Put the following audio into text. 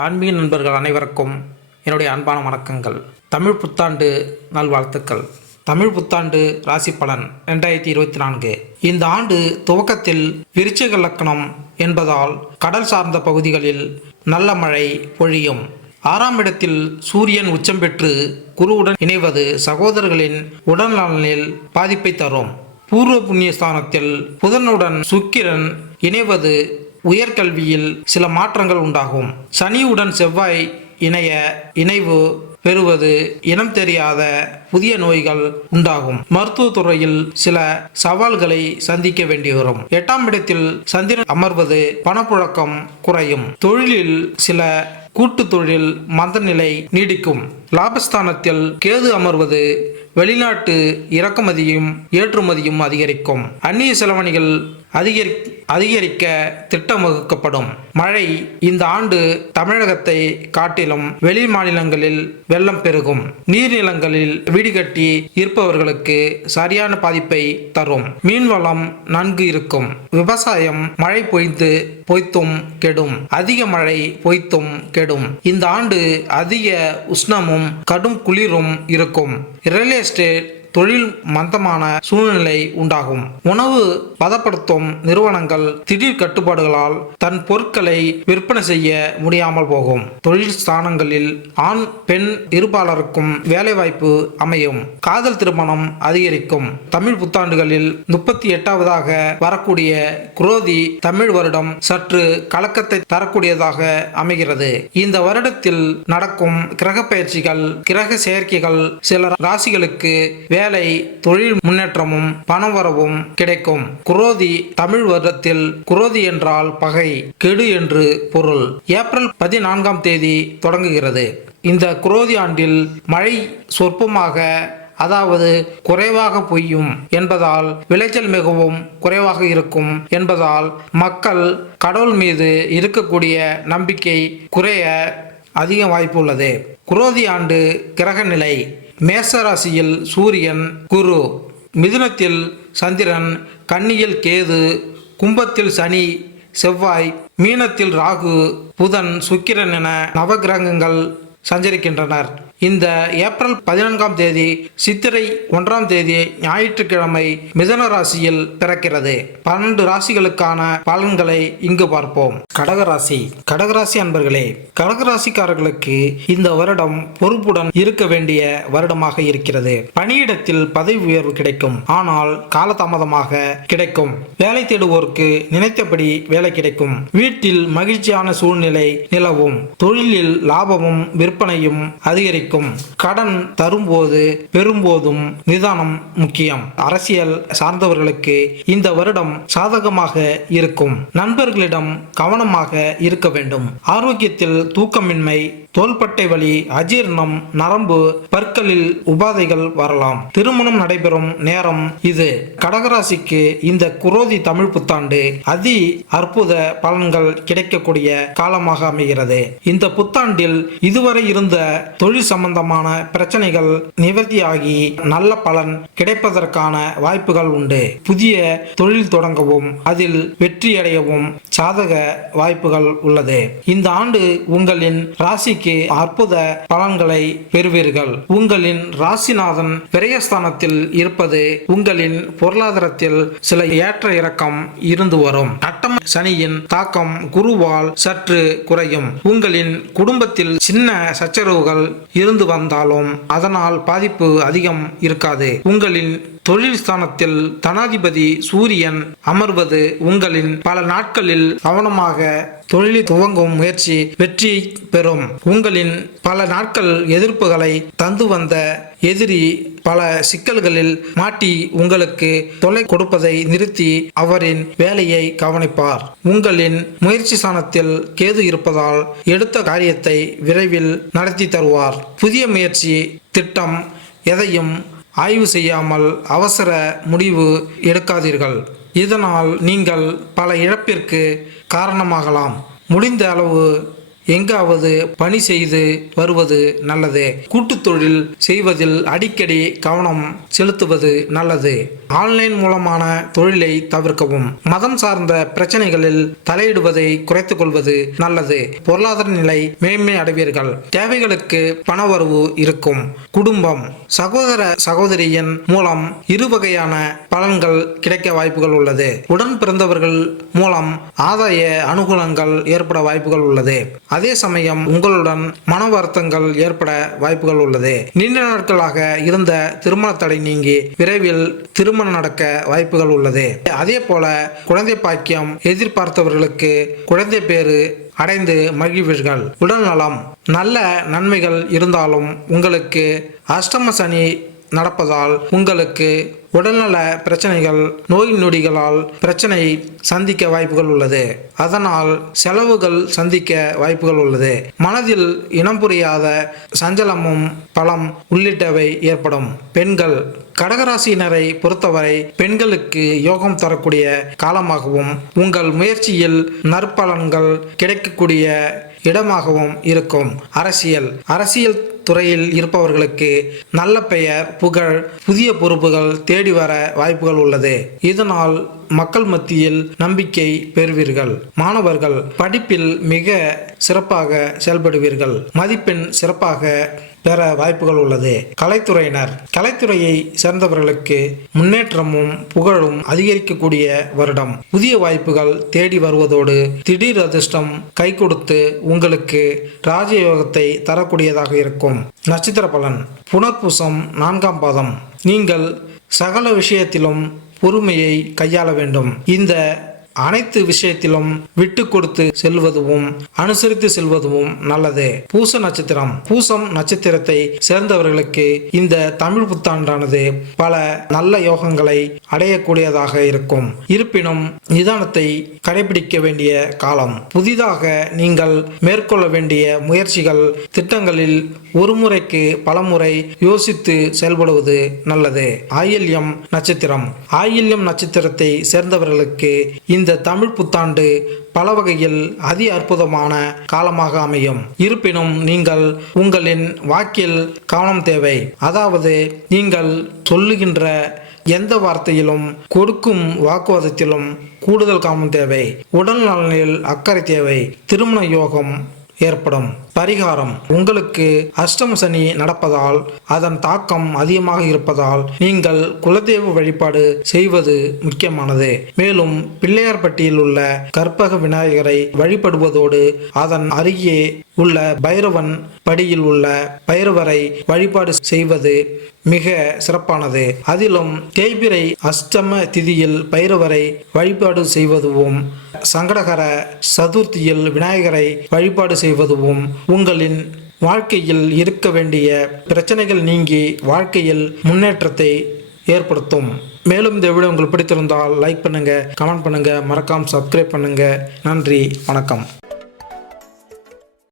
ஆன்மீக நண்பர்கள் அனைவருக்கும் என்னுடைய அன்பான வணக்கங்கள். தமிழ் புத்தாண்டு நல்வாழ்த்துக்கள். தமிழ் புத்தாண்டு ராசி பலன் 2024. இந்த ஆண்டு துவக்கத்தில் விருச்சிக லக்னம் என்பதால் கடல் சார்ந்த பகுதிகளில் நல்ல மழை பொழியும். 6ஆம் இடத்தில் சூரியன் உச்சம் பெற்று குருவுடன் இணைவது சகோதரர்களின் உடல்நலனில் பாதிப்பை தரும். பூர்வ புண்ணிய ஸ்தானத்தில் புதனுடன் சுக்கிரன் இணைவது உயர்கல்வியில் சில மாற்றங்கள் உண்டாகும். சனியுடன் செவ்வாய் இணைவு பெறுவது இனம் தெரியாத புதிய நோய்கள் உண்டாகும். மருத்துவத்துறையில் சில சவால்களை சந்திக்க வேண்டி வரும். 8ஆம் இடத்தில் சந்திரன் அமர்வது பணப்புழக்கம் குறையும். தொழிலில் சில கூட்டு தொழில் மந்த நிலை நீடிக்கும். லாபஸ்தானத்தில் கேது அமர்வது வெளிநாட்டு இறக்குமதியும் ஏற்றுமதியும் அதிகரிக்கும். அந்நிய செலவணிகள் அதிகரிக்க திட்டம் வகுக்கப்படும். மழை இந்த ஆண்டு தமிழகத்தை காட்டிலும் வெளி மாநிலங்களில் வெள்ளம் பெருகும். நீர்நிலங்களில் வீடு கட்டி இருப்பவர்களுக்கு சரியான பாதிப்பை தரும். மீன்வளம் நன்கு இருக்கும். விவசாயம் மழை பொய்த்தும் கெடும். அதிக மழை பொய்த்தும் கெடும். இந்த ஆண்டு அதிக உஷ்ணமும் கடும் குளிரும் இருக்கும். ரியல் எஸ்டேட் தொழில் மந்தமான சூழ்நிலை உண்டாகும். உணவு பதப்படுத்தும் நிறுவனங்கள் திடீர் கட்டுப்பாடுகளால் தன் பொருட்களை விற்பனை செய்ய முடியாமல் போகும். தொழில் ஸ்தானங்களில் ஆண் பெண் இருபாலருக்கும் வேலைவாய்ப்பு அமையும். காதல் திருமணம் அதிகரிக்கும். தமிழ் புத்தாண்டுகளில் 38வதாக வரக்கூடிய குரோதி தமிழ் வருடம் சற்று கலக்கத்தை தரக்கூடியதாக அமைகிறது. இந்த வருடத்தில் நடக்கும் கிரக பயிற்சிகள் கிரக செயற்கைகள் சில ராசிகளுக்கு வேலை தொழில் முன்னேற்றமும் பணவரவும் கிடைக்கும். குரோதி தமிழ் வருடத்தில் குரோதி என்றால் பகை கெடு என்று பொருள். ஏப்ரல் 14ஆம் தேதி தொடங்குகிறது. இந்த குரோதி ஆண்டில் மழை சொற்பமாக அதாவது குறைவாக பொய்யும் என்பதால் விளைச்சல் மிகவும் குறைவாக இருக்கும் என்பதால் மக்கள் கடவுள் மீது இருக்கக்கூடிய நம்பிக்கை குறைய அதிக வாய்ப்பு உள்ளது. குரோதி ஆண்டு கிரக நிலை: மேசராசியில் சூரியன் குரு, மிதுனத்தில் சந்திரன், கன்னியில் கேது, கும்பத்தில் சனி செவ்வாய், மீனத்தில் ராகு புதன் சுக்கிரன் என நவகிரகங்கள் சஞ்சரிக்கின்றனர். இந்த ஏப்ரல் 14ஆம் தேதி சித்திரை 1ஆம் தேதி ஞாயிற்றுக்கிழமை மிதுன ராசியில் பிறக்கிறது. 12 ராசிகளுக்கான பலன்களை இங்கு பார்ப்போம். கடகராசி. கடகராசி அன்பர்களே, கடகராசிக்காரர்களுக்கு இந்த வருடம் பொறுப்புடன் இருக்க வேண்டிய வருடமாக இருக்கிறது. பணியிடத்தில் பதவி உயர்வு கிடைக்கும். ஆனால் காலதாமதமாக கிடைக்கும். வேலை தேடுவோருக்கு நினைத்தபடி வேலை கிடைக்கும். வீட்டில் மகிழ்ச்சியான சூழ்நிலை நிலவும். தொழிலில் லாபமும் விற்பனையும் அதிகரிக்கும். கடன் தரும்போது பெறும்போதும் நிதானம் முக்கியம். அரசியல் சார்ந்தவர்களுக்கு இந்த வருடம் சாதகமாக இருக்கும். நண்பர்களிடம் கவனமாக இருக்க வேண்டும். ஆரோக்கியத்தில் தூக்கமின்மை, தோள்பட்டை வலி, அஜீர்ணம், நரம்பு பற்களில் உபாதைகள் வரலாம். திருமணம் நடைபெறும் நேரம் இது. கடகராசிக்கு இந்த குரோதி தமிழ் புத்தாண்டு அதி அற்புத பலன்கள் கிடைக்கக்கூடிய காலமாக அமைகிறது. இந்த புத்தாண்டில் இதுவரை இருந்த தொழில் சம்பந்தமான பிரச்சனைகள் நிவர்த்தியாகி நல்ல பலன் கிடைப்பதற்கான வாய்ப்புகள் உண்டு. புதிய தொழில் தொடங்கவும் அதில் வெற்றியடையவும் சாதக வாய்ப்புகள் உள்ளது. இந்த ஆண்டு உங்களின் ராசிக்கு அற்புத பலன்களை பெறுவீர்கள். உங்களின் ராசிநாதன் விரயஸ்தானத்தில் இருப்பது உங்களின் பொருளாதாரத்தில் சில ஏற்ற இறக்கம் இருந்து வரும். அட்டம சனியின் தாக்கம் குருவால் சற்று குறையும். உங்களின் குடும்பத்தில் சின்ன சச்சரவுகள் இருந்து வந்தாலும் அதனால் பாதிப்பு அதிகம் இருக்காது. உங்களின் தொழில் ஸ்தானத்தில் தனாதிபதி சூரியன் அமர்வது உங்களின் பல நாட்களில் கவனமாக தொழிலை துவங்கும் முயற்சி வெற்றி பெறும். உங்களின் பல நாட்கள் எதிர்ப்புகளை தந்து வந்த எதிரி பல சிக்கல்களில் மாட்டி உங்களுக்கு தொல்லை கொடுப்பதை நிறுத்தி அவரின் வேலையை கவனிப்பார். உங்களின் முயற்சி ஸ்தானத்தில் கேது இருப்பதால் எடுத்த காரியத்தை விரைவில் நடத்தி தருவார். புதிய முயற்சி திட்டம் எதையும் ஆய்வு செய்யாமல் அவசர முடிவு எடுக்காதீர்கள். இதனால் நீங்கள் பல இழப்பிற்கு காரணமாகலாம். முடிந்த அளவு எங்காவது பணி செய்து வருவது நல்லது. கூட்டுத் தொழில் செய்வதில் அடிக்கடி கவனம் செலுத்துவது நல்லது. ஆன்லைன் மூலமான தொழிலை தவிர்க்கவும். மதம் சார்ந்த பிரச்சனைகளில் தலையிடுவதை குறைத்துக் கொள்வது நல்லது. பொருளாதார நிலை மேன்மை அடைவீர்கள். தேவைகளுக்கு பணவரவு இருக்கும். குடும்பம், சகோதர சகோதரியின் மூலம் இருவகையான பலன்கள் கிடைக்க வாய்ப்புகள் உள்ளது. உடன் பிறந்தவர்கள் மூலம் ஆதாய அனுகூலங்கள் ஏற்பட வாய்ப்புகள் உள்ளது. அதே சமயம் உங்களுடன் மன வருத்தங்கள் ஏற்பட வாய்ப்புகள் உள்ளது. நீண்ட நாட்களாக இருந்த திருமண தடை நீங்கி விரைவில் திருமணம் நடக்க வாய்ப்புகள் உள்ளது. அதே போல குழந்தை பாக்கியம் எதிர்பார்த்தவர்களுக்கு குழந்தை பேறு அடைந்து மகிழ்வீர்கள். உடல் நலம், நல்ல நன்மைகள் இருந்தாலும் உங்களுக்கு அஷ்டம சனி நடப்பதால் உங்களுக்கு உடல்நல பிரச்சனைகள், நோய் நொடிகளால் பிரச்சனை சந்திக்க வாய்ப்புகள் உள்ளது. அதனால் செலவுகள் சந்திக்க வாய்ப்புகள் உள்ளது. மனதில் இனம் புரியாத சஞ்சலமும் பலம் உள்ளிட்டவை ஏற்படும். பெண்கள், கடகராசியினரை பொறுத்தவரை பெண்களுக்கு யோகம் தரக்கூடிய காலமாகவும் உங்கள் முயற்சியில் நற்பலன்கள் கிடைக்கக்கூடிய இடமாகவும் இருக்கும். அரசியல் துறையில் இருப்பவர்களுக்கு நல்ல பெயர், புகழ், புதிய பொறுப்புகள் தேடி வர வாய்ப்புகள் உள்ளது. இதனால் மக்கள் மத்தியில் நம்பிக்கை பெறுவீர்கள். மாணவர்கள், படிப்பில் மிக சிறப்பாக செயல்படுவீர்கள். மதிப்பெண் சிறப்பாக பெற வாய்ப்புகள் உள்ளது. கலைத்துறையை சேர்ந்தவர்களுக்கு முன்னேற்றமும் புகழும் அதிகரிக்கக்கூடிய வருடம். புதிய வாய்ப்புகள் தேடி வருவதோடு திடீர் அதிர்ஷ்டம் கை கொடுத்து உங்களுக்கு ராஜயோகத்தை தரக்கூடியதாக இருக்கும். நட்சத்திர பலன். புனர்பூசம் 4ஆம் பாதம். நீங்கள் சகல விஷயத்திலும் பொறுமையை கையாள வேண்டும். இந்த அனைத்து விஷயத்திலும் விட்டு கொடுத்து செல்வதும் அனுசரித்து செல்வதும் நல்லது. பூசம் நட்சத்திரத்தை சேர்ந்தவர்களுக்கு இந்த தமிழ் புத்தாண்டானது பல நல்ல யோகங்களை அடையக்கூடியதாக இருக்கும். இருப்பினும் நிதானத்தை கடைபிடிக்க வேண்டிய காலம். புதிதாக நீங்கள் மேற்கொள்ள வேண்டிய முயற்சிகள், திட்டங்களில் ஒரு முறைக்கு பலமுறை யோசித்து செயல்படுவது நல்லது. ஆயில்யம் நட்சத்திரத்தை சேர்ந்தவர்களுக்கு இந்த தமிழ் புத்தாண்டு பல வகையில் அதி அற்புதமான காலமாக அமையும். இருப்பினும் நீங்கள் உங்களின் வாக்கில் கவனம் தேவை. அதாவது நீங்கள் சொல்லுகின்ற எந்த வார்த்தையிலும், கொடுக்கும் வாக்குவாதத்திலும் கூடுதல் கவனம் தேவை. உடல் நலனில் அக்கறை தேவை. திருமண யோகம் ஏற்படும். பரிகாரம். உங்களுக்கு அஷ்டம சனி நடப்பதால் அதன் தாக்கம் அதிகமாக இருப்பதால் நீங்கள் குலதெய்வ வழிபாடு செய்வது முக்கியமானது. மேலும் பிள்ளையார்பட்டியில் உள்ள கற்பக விநாயகரை வழிபடுவதோடு அதன் அருகே உள்ள பைரவன் படியில் உள்ள பைரவரை வழிபாடு செய்வது மிக சிறப்பானது. அதிலும் தேய்பிறை அஷ்டம திதியில் பைரவரை வழிபாடு செய்வதும், சங்கடகர சதுர்த்தியில் விநாயகரை வழிபாடு செய்வதும் உங்களின் வாழ்க்கையில் இருக்க வேண்டிய பிரச்சனைகள் நீங்கி வாழ்க்கையில் முன்னேற்றத்தை ஏற்படுத்தும். மேலும் இந்த வீடியோ உங்களுக்கு பிடித்திருந்தால் லைக் பண்ணுங்க, கமெண்ட் பண்ணுங்க, மறக்காம சப்ஸ்கிரைப் பண்ணுங்க. நன்றி, வணக்கம்.